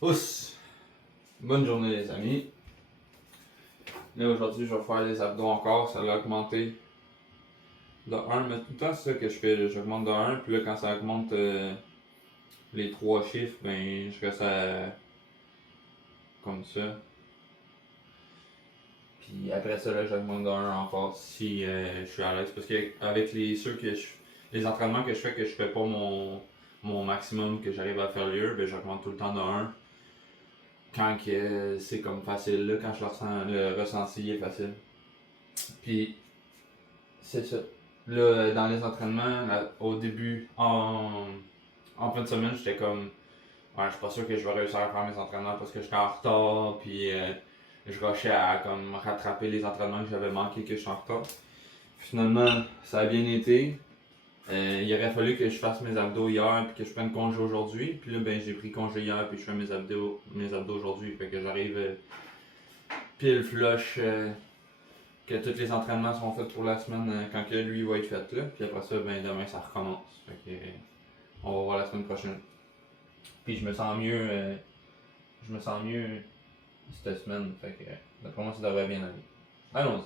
Ouss! Bonne journée les amis. Là aujourd'hui je vais faire les abdos encore, ça va augmenter de 1, mais tout le temps c'est ça que je fais, là. J'augmente de 1, puis là quand ça augmente les 3 chiffres, ben je reste comme ça. Puis après ça là j'augmente de 1 encore si je suis à l'aise. Parce que avec les entraînements que je fais pas mon maximum que j'arrive à faire mieux, ben j'augmente tout le temps de 1. Quand que c'est comme facile, là, quand le ressenti est facile. Puis c'est ça. Là, dans les entraînements, là, au début, en fin de semaine, j'étais comme, ouais, je suis pas sûr que je vais réussir à faire mes entraînements parce que j'étais en retard, puis je rushais à comme rattraper les entraînements que j'avais manqué, que je suis en retard. Finalement, ça a bien été. Il aurait fallu que je fasse mes abdos hier puis que je prenne congé aujourd'hui. Puis là, ben, j'ai pris congé hier puis je fais mes abdos aujourd'hui. Fait que j'arrive pile flush, que tous les entraînements sont faits pour la semaine quand que lui va être fait là. Puis après ça, ben demain ça recommence. Fait que on va voir la semaine prochaine. Puis je me sens mieux cette semaine. Fait que d'après moi ça devrait bien aller. Allons-y.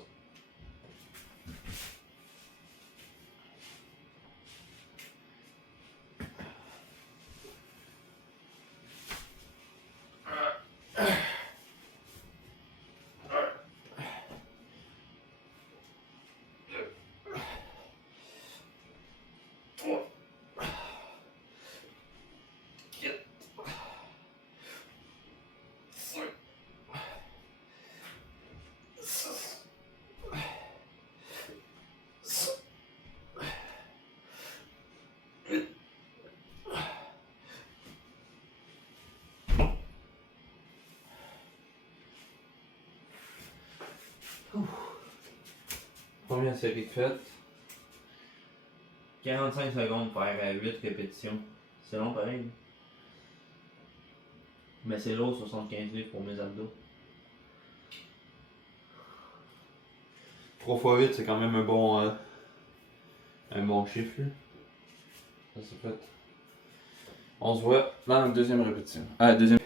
Première série de faites. 45 secondes pour faire 8 répétitions. C'est long pareil. Mais c'est lourd, 75 livres pour mes abdos. 3 x 8, c'est quand même un bon chiffre. Là. Ça c'est fait. On se voit dans la deuxième répétition. Deuxième.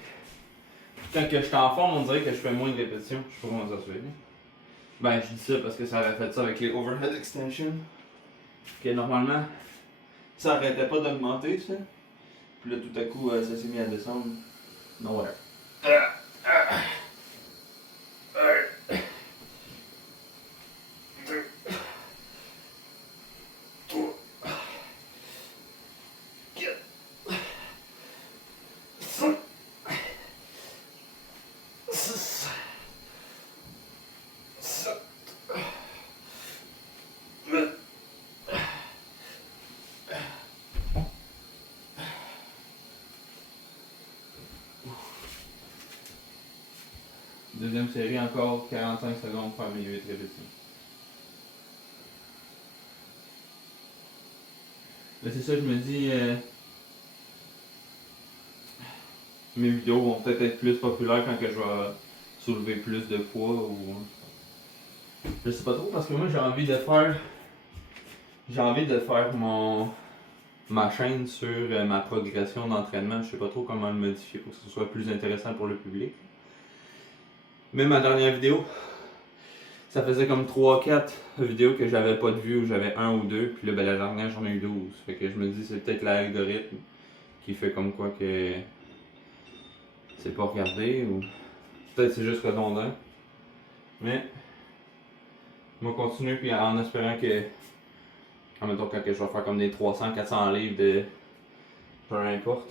Quand que je suis en forme, on dirait que je fais moins de répétitions. Je sais pas comment ça se fait. Ben, je dis ça parce que ça aurait fait ça avec les overhead extensions. Que normalement, ça arrêtait pas d'augmenter, ça. Puis là, tout à coup, ça s'est mis à descendre. Non, voilà. Deuxième série, encore 45 secondes pour faire mes 8 répétitions. Là, c'est ça, je me dis, mes vidéos vont peut-être être plus populaires quand que je vais soulever plus de poids ou. Je sais pas trop parce que moi j'ai envie de faire. J'ai envie de faire ma chaîne sur ma progression d'entraînement. Je sais pas trop comment le modifier pour que ce soit plus intéressant pour le public. Mais ma dernière vidéo, ça faisait comme 3-4 vidéos que j'avais pas de vues ou j'avais 1 ou 2. Puis là, ben, la dernière, j'en ai eu 12. Fait que je me dis, c'est peut-être l'algorithme qui fait comme quoi que c'est pas regardé ou peut-être c'est juste redondant. Mais on va continuer puis en espérant que, en même temps quand je vais faire comme des 300-400 livres de peu importe,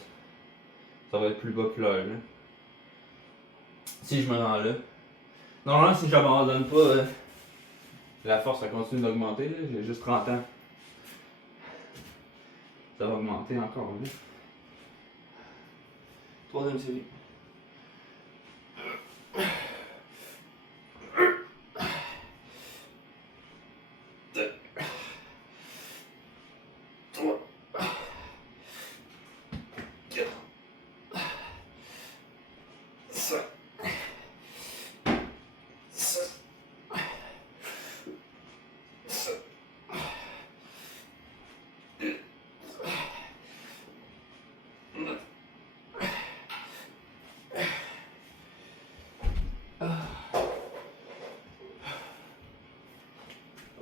ça va être plus populaire. Là. Si je me rends là. Normalement, si j'abandonne pas, la force ça continue d'augmenter. Là. J'ai juste 30 ans. Ça va augmenter encore. Là. Troisième série.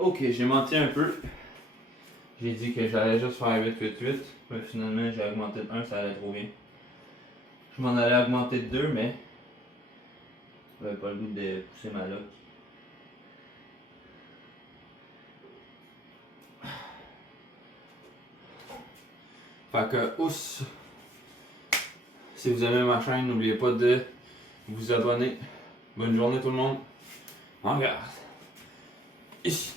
Ok, j'ai menti un peu. J'ai dit que j'allais juste faire 8-8-8. Mais finalement, j'ai augmenté de 1, ça allait trop bien. Je m'en allais augmenter de 2, mais j'avais pas le goût de pousser ma loque. Fait que, si vous aimez ma chaîne, n'oubliez pas de vous abonner. Bonne journée tout le monde. On regarde. Ici.